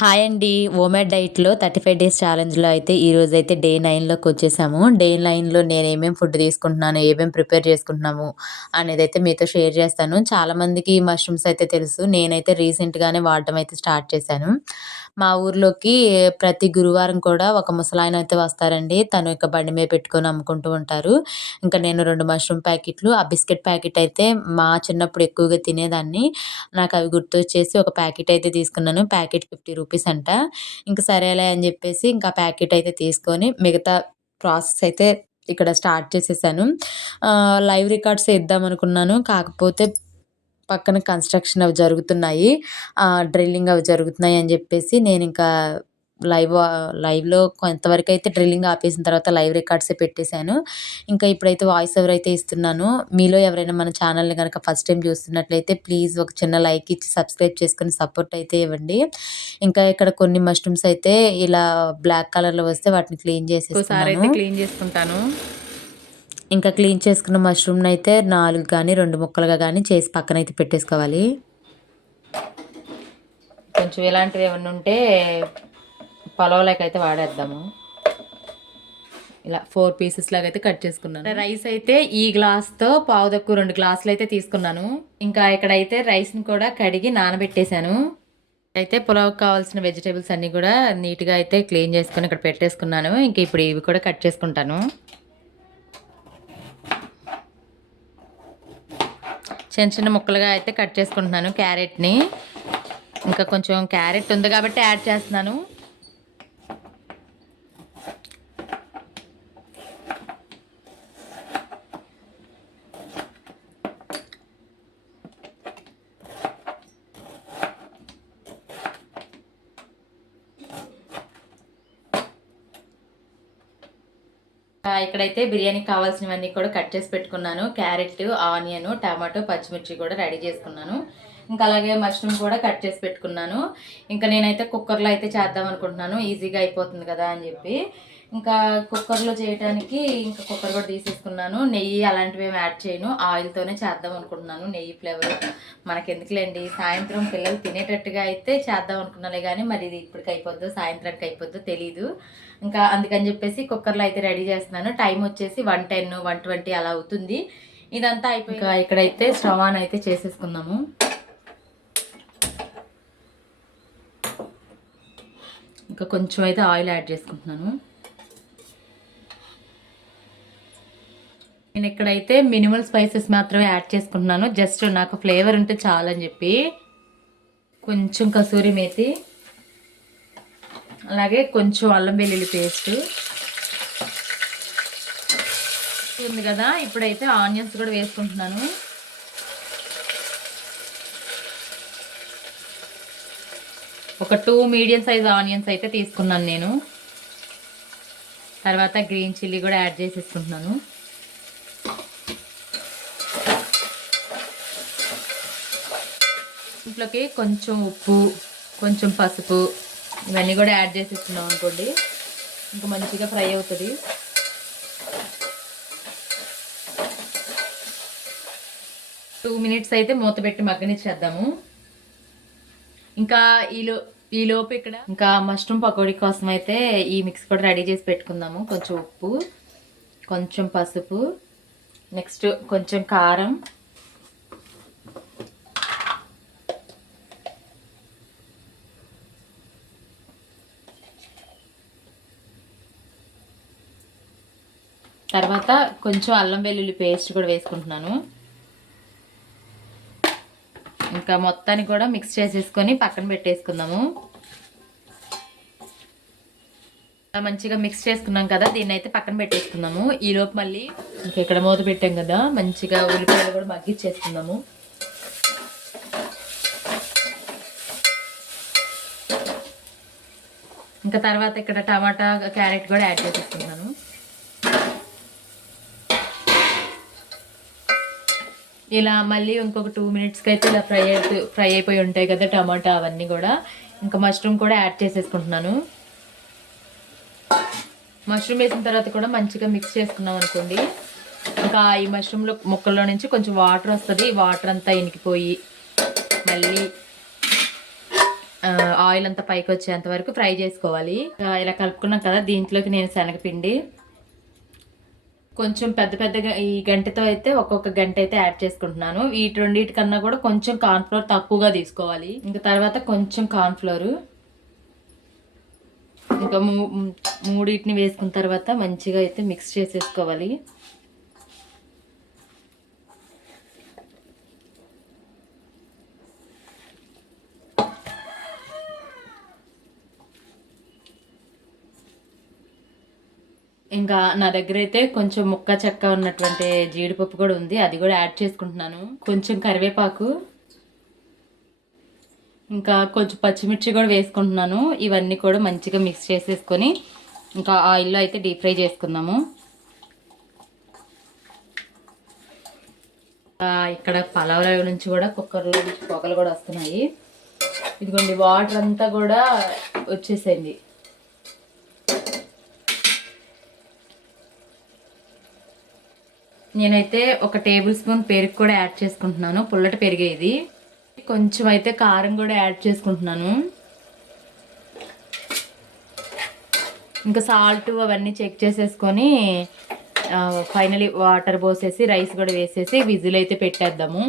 Hi అండి. ఓమెడ్ డైట్‌లో 35 days ఛాలెంజ్‌లో అయితే ఈరోజైతే డే 9లోకి వచ్చేసాము. డే 9లో నేనేమేం ఫుడ్ తీసుకుంటున్నాను, ఏమేం ప్రిపేర్ చేసుకుంటున్నాము అనేదైతే మీతో షేర్ చేస్తాను. చాలామందికి మష్రూమ్స్ అయితే తెలుసు. నేనైతే రీసెంట్‌గానే వాడడం అయితే స్టార్ట్ చేశాను. మా ఊర్లోకి ప్రతి గురువారం కూడా ఒక ముసలాయన అయితే వస్తారండి. తను ఇక బండి మీద పెట్టుకొని అమ్ముకుంటూ ఉంటారు. ఇంకా నేను 2 మష్రూమ్ ప్యాకెట్లు, ఆ బిస్కెట్ ప్యాకెట్ అయితే మా చిన్నప్పుడు ఎక్కువగా తినేదాన్ని. నాకవి గుర్తొచ్చేసి ఒక ప్యాకెట్ అయితే తీసుకున్నాను. ప్యాకెట్ 50 రూపీస్ అంట. ఇంక సరేలే అని జెప్పేసి ఇంకా ప్యాకెట్ అయితే తీసుకొని మిగతా ప్రాసెస్ అయితే ఇక్కడ స్టార్ట్ చేసేసాను. లైవ్ రికార్డ్స్ ఇద్దామనుకున్నాను. కాకపోతే పక్కన కన్‌స్ట్రక్షన్ అవి జరుగుతున్నాయి. డ్రిల్లింగ్ అవి జరుగుతున్నాయి అని జెప్పేసి నేనింకా లైవ్‌లో కొంతవరకైతే డ్రిల్లింగ్ ఆపేసిన తర్వాత లైవ్ రికార్డ్సే పెట్టేశాను. ఇంకా ఇప్పుడైతే వాయిస్ ఓవర్ అయితే ఇస్తున్నాను. మీలో ఎవరైనా మన ఛానల్‌ని గనక ఫస్ట్ టైమ్ చూస్తున్నట్లయితే ప్లీజ్ ఒక చిన్న లైక్ ఇచ్చి సబ్స్క్రైబ్ చేసుకొని సపోర్ట్ అయితే ఇవ్వండి. ఇంకా ఇక్కడ కొన్ని మష్రూమ్స్ అయితే ఇలా బ్లాక్ కలర్‌లో వస్తే వాటిని క్లీన్ చేసేసుకున్నాను. ఇంకోసారైతే క్లీన్ చేసుకుంటాను. ఇంకా క్లీన్ చేసుకున్న మష్రూమ్‌నయితే 4 గానీ, 2 ముక్కలుగా గానీ చేసి పక్కనైతే పెట్టేసుకోవాలి. కొంచెం ఇలాంటివి ఏమన్నా ఉంటే పలావ్‌లోకైతే వాడేద్దాము. ఇలా 4 పీసెస్ లాగా అయితే కట్ చేసుకున్నాను. రైస్ అయితే ఈ గ్లాస్‌తో పావు తక్కువ 2 గ్లాసులైతే తీసుకున్నాను. ఇంకా ఇక్కడైతే రైస్‌ని కూడా కడిగి నానబెట్టేశాను. అయితే పులావ్‌కి కావాల్సిన వెజిటబుల్స్ అన్నీ కూడా నీట్‌గా అయితే క్లీన్ చేసుకొని ఇక్కడ పెట్టేసుకున్నాను. ఇంక ఇప్పుడు ఇవి కూడా కట్ చేసుకుంటాను. చిన్న చిన్న ముక్కలుగా అయితే కట్ చేసుకుంటున్నాను క్యారెట్‌ని. ఇంకా కొంచెం క్యారెట్ ఉంది కాబట్టి యాడ్ చేస్తున్నాను. ఇక్కడైతే బిర్యానీకి కావాల్సినవన్నీ కూడా కట్ చేసి పెట్టుకున్నాను. క్యారెట్, ఆనియన్, టమాటో, పచ్చిమిర్చి కూడా రెడీ చేసుకున్నాను. ఇంకా అలాగే మష్రూమ్ కూడా కట్ చేసి పెట్టుకున్నాను. ఇంకా నేనైతే కుక్కర్లో అయితే చేద్దాం అనుకుంటున్నాను. ఈజీగా అయిపోతుంది కదా అని చెప్పి. ఇంకా కుక్కర్లో చేయడానికి ఇంకా కుక్కర్ కూడా తీసేసుకున్నాను. నెయ్యి అలాంటివి ఏమి యాడ్ చేయను. ఆయిల్తోనే చేద్దాం అనుకుంటున్నాను. నెయ్యి ఫ్లేవర్ మనకెందుకులేండి, సాయంత్రం పిల్లలు తినేటట్టుగా అయితే చేద్దాం అనుకున్నాలే కానీ మరి ఇది ఇప్పటికి అయిపోద్దో సాయంత్రానికి అయిపోద్దో తెలీదు. ఇంకా అందుకని చెప్పేసి కుక్కర్లో అయితే రెడీ చేస్తున్నాను. టైం వచ్చేసి 110, 120 అలా అవుతుంది. ఇదంతా అయిపోయి ఇంకా ఇక్కడైతే స్టవ్ ఆన్ అయితే చేసేసుకుందాము. ఇంకా కొంచెం అయితే ఆయిల్ యాడ్ చేసుకుంటున్నాను. నేను ఇక్కడైతే మినిమల్ స్పైసెస్ మాత్రమే యాడ్ చేసుకుంటున్నాను. జస్ట్ నాకు ఫ్లేవర్ ఉంటే చాలని చెప్పి. కొంచెం కసూరి మేతి, అలాగే కొంచెం అల్లం వెల్లుల్లి పేస్ట్ ఉంది కదా. ఇప్పుడైతే ఆనియన్స్ కూడా వేసుకుంటున్నాను. ఒక 2 మీడియం సైజ్ ఆనియన్స్ అయితే తీసుకున్నాను నేను. తర్వాత గ్రీన్ చిల్లీ కూడా యాడ్ చేసేసుకుంటున్నాను. ఇంట్లోకి కొంచెం ఉప్పు, కొంచెం పసుపు ఇవన్నీ కూడా యాడ్ చేసేసుకున్నాం అనుకోండి, ఇంకా మంచిగా ఫ్రై అవుతుంది. టూ మినిట్స్ అయితే మూత పెట్టి మగ్గనిచ్చేద్దాము. ఇంకా ఈలోపు ఇక్కడ ఇంకా మష్రూమ్ పకోడీ కోసం అయితే ఈ మిక్స్ కూడా రెడీ చేసి పెట్టుకుందాము. కొంచెం ఉప్పు, కొంచెం పసుపు, నెక్స్ట్ కొంచెం కారం, తర్వాత కొంచెం అల్లం వెల్లుల్లి పేస్ట్ కూడా వేసుకుంటున్నాను. ఇంకా మొత్తాన్ని కూడా మిక్స్ చేసేసుకొని పక్కన పెట్టేసుకుందాము. మంచిగా మిక్స్ చేసుకున్నాం కదా, దీన్ని అయితే పక్కన పెట్టేసుకుందాము. ఈలోపు మళ్ళీ ఇంకా ఇక్కడ మూత పెట్టాం కదా, మంచిగా ఉల్లిపాయలు కూడా మగ్గిచ్చేసుకుందాము. ఇంకా తర్వాత ఇక్కడ టమాటా, క్యారెట్ కూడా యాడ్ చేసేసుకుంటాను. ఇలా మళ్ళీ ఇంకొక 2 మినిట్స్కి అయితే ఇలా ఫ్రై అయిపోయి ఉంటాయి కదా టమాటా అవన్నీ కూడా. ఇంకా మష్రూమ్ కూడా యాడ్ చేసేసుకుంటున్నాను. మష్రూమ్ వేసిన తర్వాత కూడా మంచిగా మిక్స్ చేసుకున్నాం అనుకోండి, ఇంకా ఈ మష్రూమ్లో ముక్కల్లో నుంచి కొంచెం వాటర్ వస్తుంది. వాటర్ అంతా ఇనికిపోయి మళ్ళీ ఆయిల్ అంతా పైకి వచ్చేంత వరకు ఫ్రై చేసుకోవాలి. ఇలా కలుపుకున్నాం కదా, దీంట్లోకి నేను శనగపిండి కొంచెం పెద్ద పెద్దగా ఈ గంటతో అయితే ఒక్కొక్క గంట అయితే యాడ్ చేసుకుంటున్నాను. ఈ రెండింటి కన్నా కూడా కొంచెం కార్న్ఫ్లోర్ తక్కువగా తీసుకోవాలి. ఇంకా తర్వాత కొంచెం కార్న్ఫ్లోర్, ఇంకా మూడింటిని వేసుకున్న తర్వాత మంచిగా అయితే మిక్స్ చేసేసుకోవాలి. ఇంకా నా దగ్గర అయితే కొంచెం ముక్క చెక్క ఉన్నటువంటి జీడిపప్పు కూడా ఉంది, అది కూడా యాడ్ చేసుకుంటున్నాను. కొంచెం కరివేపాకు, ఇంకా కొంచెం పచ్చిమిర్చి కూడా వేసుకుంటున్నాను. ఇవన్నీ కూడా మంచిగా మిక్స్ చేసేసుకొని ఇంకా ఆయిల్లో అయితే డీప్ ఫ్రై చేసుకుందాము. ఇక్కడ పలావ్ నుంచి కూడా కుక్కర్లో నుంచి పొగలు కూడా వస్తున్నాయి. ఇదిగోండి వాటర్ అంతా కూడా వచ్చేసింది. నేనైతే ఒక టేబుల్ స్పూన్ పెరుగు కూడా యాడ్ చేసుకుంటున్నాను, పుల్లటి పెరుగు ఇది. కొంచెం అయితే కారం కూడా యాడ్ చేసుకుంటున్నాను. ఇంకా సాల్ట్ అవన్నీ చెక్ చేసేసుకొని ఫైనలీ వాటర్ పోసేసి రైస్ కూడా వేసేసి విజిల్ అయితే పెట్టేద్దాము.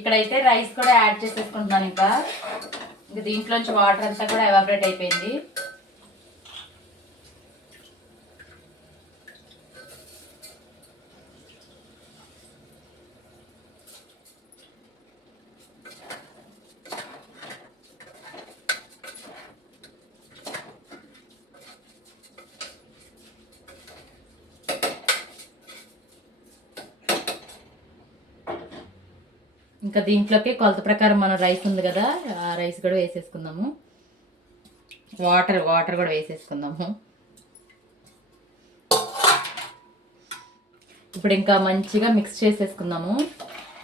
ఇక్కడైతే రైస్ కూడా యాడ్ చేసేసుకుంటున్నాను. ఇంకా దీంట్లోంచి వాటర్ అంతా కూడా ఎవాపరేట్ అయిపోయింది. ఇంకా దీంట్లోకి కొలత ప్రకారం మన రైస్ ఉంది కదా, ఆ రైస్ కూడా వేసేసుకుందాము. వాటర్ కూడా వేసేసుకుందాము. ఇప్పుడు ఇంకా మంచిగా మిక్స్ చేసేసుకుందాము.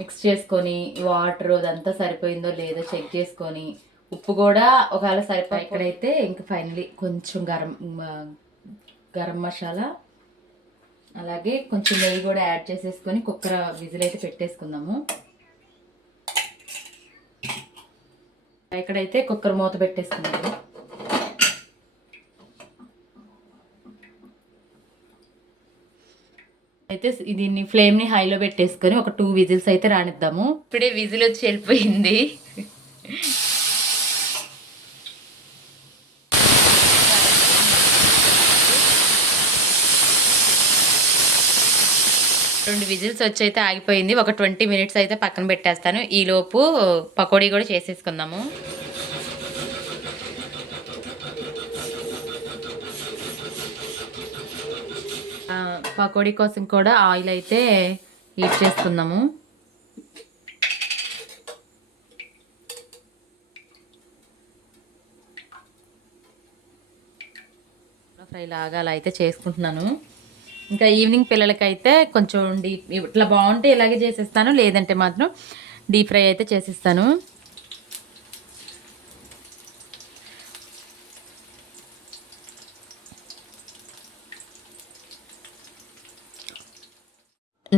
మిక్స్ చేసుకొని వాటర్ అదంతా సరిపోయిందో లేదో చెక్ చేసుకొని ఉప్పు కూడా ఒకవేళ సరిపోయి, ఇక్కడైతే ఇంకా ఫైనలీ కొంచెం గరం మసాలా అలాగే కొంచెం నెయ్యి కూడా యాడ్ చేసేసుకొని కుక్కర్ విజిల్ అయితే పెట్టేసుకుందాము. ఇక్కడైతే కుక్కర్ మూత పెట్టేసుకున్నాను. అయితే దీన్ని ఫ్లేమ్ని హైలో పెట్టేసుకొని ఒక 2 విజిల్స్ అయితే రానిద్దాము. ఇప్పుడే విజిల్ వచ్చి వెళ్ళిపోయింది. రెండు విజిల్స్ వచ్చి అయితే ఆగిపోయింది. ఒక 20 మినిట్స్ అయితే పక్కన పెట్టేస్తాను. ఈలోపు పకోడీ కూడా చేసేసుకుందాము. పకోడీ కోసం కూడా ఆయిల్ అయితే హీట్ చేసుకుందాము. ఫ్రై లాగా అలా అయితే చేసుకుంటున్నాను. ఇంకా ఈవినింగ్ పిల్లలకైతే కొంచెం ఇట్లా బాగుంటే ఇలాగే చేసేస్తాను, లేదంటే మాత్రం డీప్ ఫ్రై అయితే చేసిస్తాను.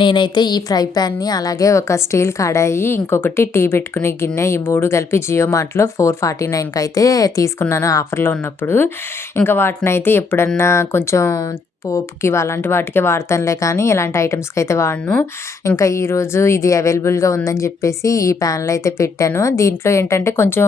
నేనైతే ఈ ఫ్రై ప్యాన్ని అలాగే ఒక స్టీల్ కడాయి, ఇంకొకటి టీ పెట్టుకునే గిన్నె, ఈ 3 కలిపి జియో మార్ట్లో 449కి అయితే తీసుకున్నాను ఆఫర్లో ఉన్నప్పుడు. ఇంకా వాటినైతే ఎప్పుడన్నా కొంచెం పోపుకి అలాంటి వాటికే వాడతానులే, కానీ ఇలాంటి ఐటమ్స్కి అయితే వాడను. ఇంకా ఈరోజు ఇది అవైలబుల్గా ఉందని చెప్పేసి ఈ ప్యాన్లో అయితే పెట్టాను. దీంట్లో ఏంటంటే కొంచెం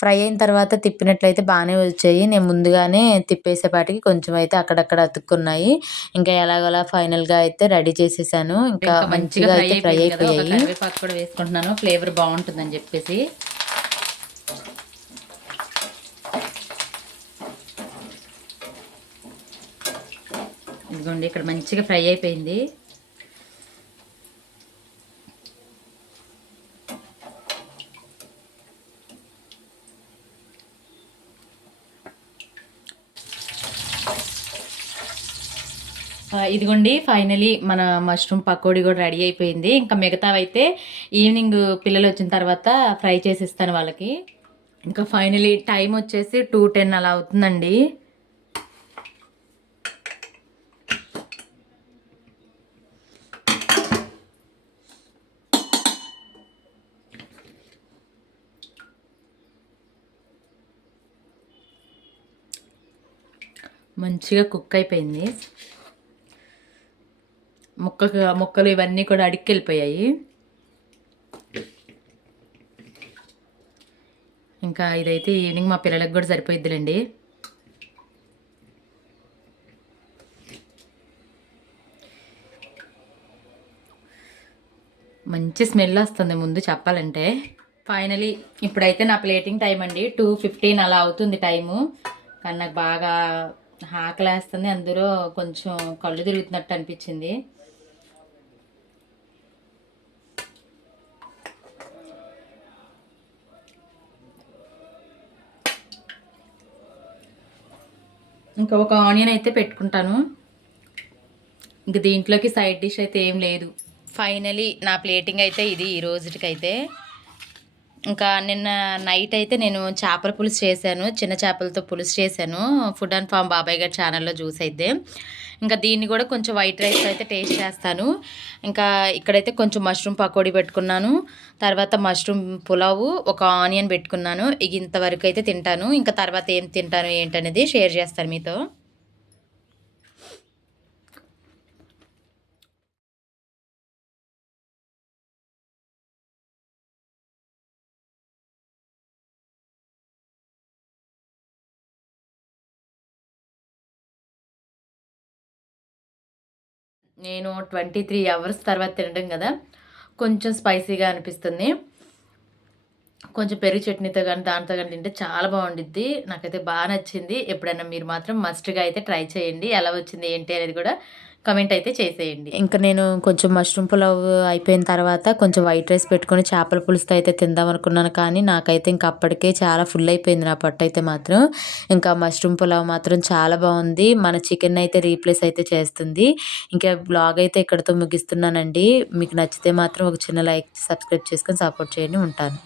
ఫ్రై అయిన తర్వాత తిప్పినట్లయితే బాగానే వచ్చాయి. నేను ముందుగానే తిప్పేసేపాటికి కొంచెం అయితే అక్కడక్కడ అతుక్కున్నాయి. ఇంకా ఎలాగోలా ఫైనల్గా అయితే రెడీ చేసేసాను. ఇంకా మంచిగా అయితే ఫ్రై అయిపోయాయి. కరివేపాకు కూడా వేసుకుంటున్నాను, ఫ్లేవర్ బాగుంటుందని చెప్పేసి. ఇదిగోండి ఇక్కడ మంచిగా ఫ్రై అయిపోయింది. ఇదిగోండి ఫైనలీ మన మష్రూమ్ పకోడీ కూడా రెడీ అయిపోయింది. ఇంకా మిగతావైతే ఈవినింగ్ పిల్లలు వచ్చిన తర్వాత ఫ్రై చేసిస్తాను వాళ్ళకి. ఇంకా ఫైనలీ టైం వచ్చేసి 2:10 అలా అవుతుందండి. మంచిగా కుక్ అయిపోయింది. ముక్కలు ఇవన్నీ కూడా అడిక్కెళ్ళిపోయాయి. ఇంకా ఇదైతే ఈవినింగ్ మా పిల్లలకు కూడా సరిపోయిద్దిలేండి. మంచి స్మెల్ వస్తుంది ముందు చెప్పాలంటే. ఫైనలీ ఇప్పుడైతే నా ప్లేటింగ్ టైం అండి. 2:15 అలా అవుతుంది టైము. కానీ నాకు బాగా ఆకలేస్తుంది, అందులో కొంచెం కళ్ళు తిరుగుతున్నట్టు అనిపించింది. ఇంకా ఒక ఆనియన్ అయితే పెట్టుకుంటాను. ఇంక దీంట్లోకి సైడ్ డిష్ అయితే ఏం లేదు. ఫైనలీ నా ప్లేటింగ్ అయితే ఇది ఈ రోజుకైతే. ఇంకా నిన్న నైట్ అయితే నేను చేపల పులుసు చేశాను, చిన్న చేపలతో పులుసు చేశాను. ఫుడ్ అండ్ ఫామ్ బాబాయ్ గారి ఛానల్లో చూసి అయితే. ఇంకా దీన్ని కూడా కొంచెం వైట్ రైస్ అయితే టేస్ట్ చేస్తాను. ఇంకా ఇక్కడైతే కొంచెం మష్రూమ్ పకోడీ పెట్టుకున్నాను, తర్వాత మష్రూమ్ పులావు, ఒక ఆనియన్ పెట్టుకున్నాను. ఇక ఇంతవరకు అయితే తింటాను. ఇంకా తర్వాత ఏం తింటాను ఏంటనేది షేర్ చేస్తాను మీతో. నేను 23 అవర్స్ తర్వాత తినడం కదా, కొంచెం స్పైసీగా అనిపిస్తుంది. కొంచెం పెరుగు చట్నీతో కానీ దాంతో కానీ తింటే చాలా బాగుండిద్ది. నాకైతే బాగా నచ్చింది. ఎప్పుడైనా మీరు మాత్రం మస్ట్గా అయితే ట్రై చేయండి. ఎలా వచ్చింది ఏంటి అనేది కూడా కమెంట్ అయితే చేసేయండి. ఇంకా నేను కొంచెం మష్రూమ్ పులావ్ అయిపోయిన తర్వాత కొంచెం వైట్ రైస్ పెట్టుకొని చేపల పులుసుతో అయితే తిందాం అనుకున్నాను. కానీ నాకైతే ఇంకా అప్పటికే చాలా ఫుల్ అయిపోయింది నా పొట్ట అయితే మాత్రం. ఇంకా మష్రూమ్ పులావ్ మాత్రం చాలా బాగుంది. మన చికెన్ అయితే రీప్లేస్ అయితే చేస్తుంది. ఇంకా బ్లాగ్ అయితే ఇక్కడితో ముగిస్తున్నానండి. మీకు నచ్చితే మాత్రం ఒక చిన్న లైక్, సబ్స్క్రైబ్ చేసుకొని సపోర్ట్ చేయండి. ఉంటాను.